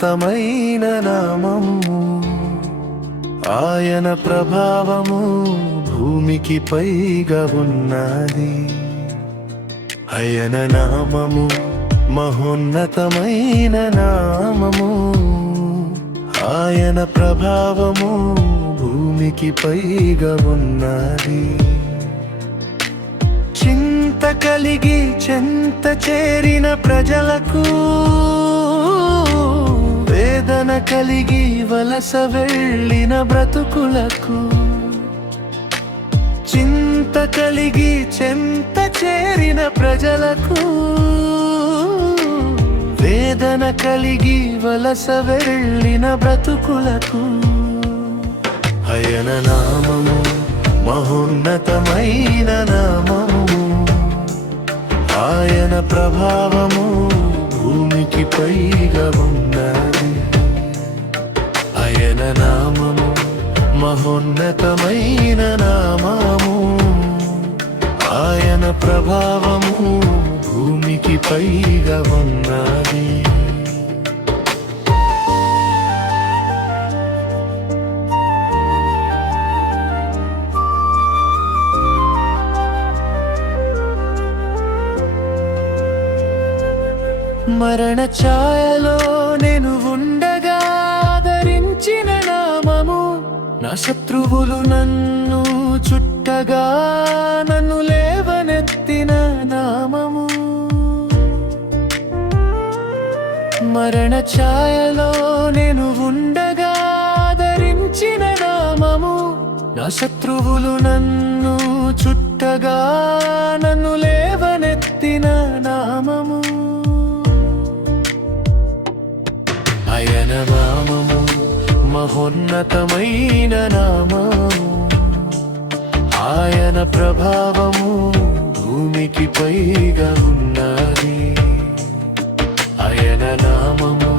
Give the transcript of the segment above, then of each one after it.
మహోన్నతమైన నామము, ఆయన ప్రభావము భూమికి పైగా ఉన్నది. ఆయన నామము మహోన్నతమైన నామము, ఆయన ప్రభావము భూమికి పైగా ఉన్నది. చింత కలిగి చెంత చేరిన ప్రజలకు, వేదన కలిగి వలస వెళ్ళిన బ్రతుకులకు, చింత కలిగి చెంత చేరిన ప్రజలకు, వేదన కలిగి వలస వెళ్ళిన బ్రతుకులకు, ఆయన నామము మహోన్నతమైన నామము, ఆయన ప్రభావము భూమికి పైగా ఉన్నది. ఆయన నామము మహోన్నతమైన నామము, ఆయన ప్రభావము భూమికి పైగా ఉన్నది. మరణ ఛాయలో నేను ఉండగా ఆదరించిన నామము, నా శత్రువులు నన్ను చుట్టగా నన్ను లేవనెత్తిన నామము. మరణ ఛాయలో నేను ఉండగా ఆదరించిన నామము, నా శత్రువులు నన్ను చుట్టగా నన్ను లేవనెత్తిన నామము. ఆయన నామము మహోన్నతమైన నామము, ఆయన ప్రభావము భూమికి పైగా ఉన్నది. ఆయన నామము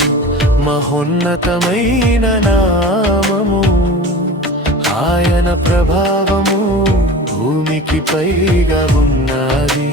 మహోన్నతమైన నామము, ఆయన ప్రభావము భూమికి పైగా ఉన్నది.